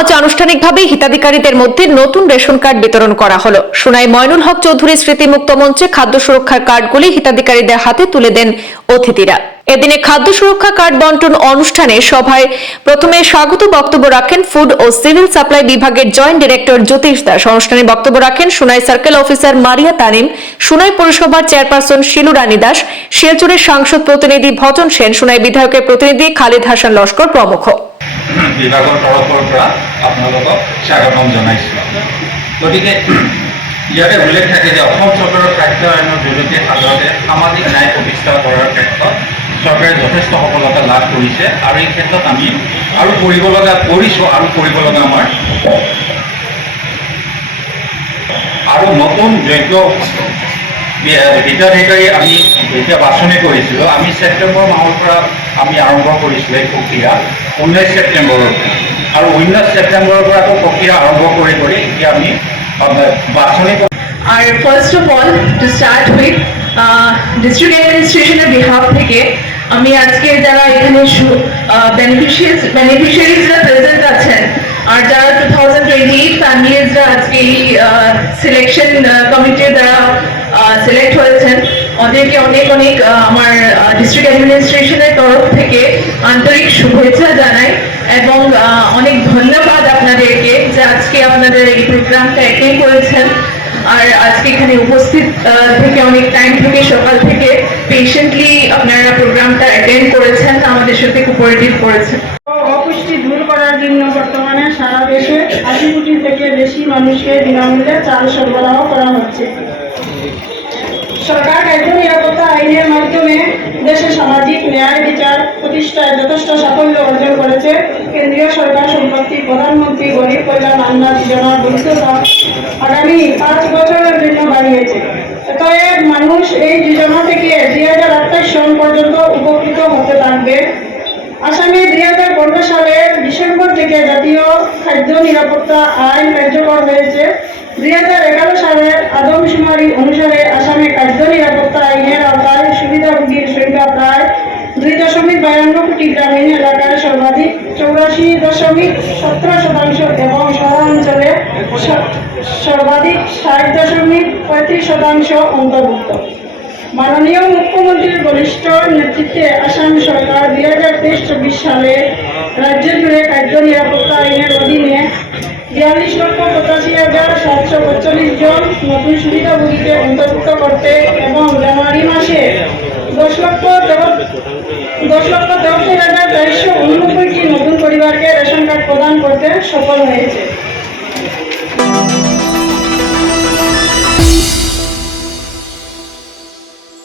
আজ আনুষ্ঠানিকভাবে হিতাধিকারীদের মধ্যে নতুন রেশন কার্ড বিতরণ করা হলো। সোনাই ময়নুল হক চৌধুরী স্মৃতিমুক্ত মঞ্চে খাদ্য সুরক্ষার কার্ডগুলি হিতাধিকারীদের হাতে তুলে দেন অতিথিরা। এদিনে খাদ্য সুরক্ষা কার্ড বন্টন অনুষ্ঠানে সভায় প্রথমে স্বাগত বক্তব্য রাখেন ফুড ও সিভিল সাপ্লাই বিভাগের জয়েন্ট ডিরেক্টর জ্যোতিষ দাস। অনুষ্ঠানে বক্তব্য রাখেন সোনাই সার্কেল অফিসার মারিয়া তানিম, সোনাই পৌরসভার চেয়ারপারসন শিলু রানী দাস, শিলচরের সাংসদ প্রতিনিধি ভজন সেন, সোনাই বিধায়কের প্রতিনিধি খালিদ হাসান লস্কর প্রমুখ। বিভাগৰ তৰফৰ পৰা আপোনালোকক স্বাগতম জনাইছোঁ। গতিকে ইয়াতে উল্লেখ থাকে যে অসম চৰকাৰৰ খাদ্য আইনৰ জৰিয়তে সাধাৰণতে সামাজিক ন্যায় প্ৰতিষ্ঠা কৰাৰ ক্ষেত্ৰত চৰকাৰে যথেষ্ট সফলতা লাভ কৰিছে আৰু এই ক্ষেত্ৰত আমি আৰু কৰিব লগা কৰিছোঁ আৰু কৰিব লগা আমাৰ আৰু নতুন যোগ্য হিতাধিকাৰী আমি এতিয়া বাছনি কৰিছিলোঁ। আমি ছেপ্টেম্বৰ মাহৰ পৰা আমি আৰম্ভ কৰিছিলোঁ এই প্ৰক্ৰিয়া 19 ছেপ্টেম্বৰৰ আৰু 19 ছেপ্টেম্বৰৰ পৰা আকৌ প্ৰক্ৰিয়া আৰম্ভ কৰি এতিয়া আমি বাছনি। আর first of all to start with district অ্যাডমিনিস্ট্রেশনের বিহাফ থেকে আমি আজকে যারা এখানে বেনিফিশিয়ারিজরা প্রেজেন্ট আছেন আর যারা 2028 ফ্যামিলিজরা আজকে এই সিলেকশন কমিটির দ্বারা সিলেক্ট হয়েছেন ওদেরকে অনেক অনেক আমার ডিস্ট্রিক্ট অ্যাডমিনিস্ট্রেশনের তরফ থেকে আন্তরিক শুভেচ্ছা জানাই এবং অনেক ধন্যবাদ আপনাদেরকে যে আজকে আপনাদের এই প্রোগ্রামটা অ্যাটেন্ড করেছেন আর আজকে এখানে উপস্থিত থেকে অনেক টাইম থেকে সকাল থেকে পেশেন্টলি আপনারা প্রোগ্রামটা অ্যাটেন্ড করেছেন, আমাদের সাথে কোঅপারেটিভ করেছেন। অপুষ্টি দূর করার জন্য বর্তমানে সারা দেশে 80 কোটি থেকে বেশি মানুষকে বিনামূল্যে চাল সরবরাহ করা হচ্ছে। সরকার খাদ্য নিরাপত্তা আইনের মাধ্যমে দেশে সামাজিক ন্যায় বিচার প্রতিষ্ঠায় যথেষ্ট সাফল্য অর্জন করেছে। কেন্দ্রীয় সরকার সম্প্রতি প্রধানমন্ত্রী গরিব কল্যাণ অন্ন যোজনার বৈধতা আগামী 5 বছরের জন্য বাড়িয়েছে। অতএব মানুষ এই যোজনা থেকে 2028 সন পর্যন্ত উপকৃত হতে থাকবে। আসামে 2015 সালের ডিসেম্বর থেকে জাতীয় খাদ্য নিরাপত্তা আইন কার্যকর হয়েছে। 2011 সালের আদমশুমারি অনুসারে আসামে খাদ্য নিরাপত্তা আইনের আওতায় সুবিধাভোগীর সংখ্যা প্রায় 2.52 কোটি, গ্রামীণ এলাকায় সর্বাধিক 84.17% এবং শহরাঞ্চলে সর্বাধিক 60.35% অন্তর্ভুক্ত। মাননীয় মুখ্যমন্ত্রীর বলিষ্ঠ নেতৃত্বে আসাম সরকার 2023-24 সালে রাজ্য জুড়ে খাদ্য নিরাপত্তা আইনের অধীনে 42,85,745 জন নতুন সুবিধাভোগীকে অন্তর্ভুক্ত করতে এবং জানুয়ারি মাসে 10,73,489টি নতুন পরিবারকে রেশন কার্ড প্রদান করতে সফল হয়েছে।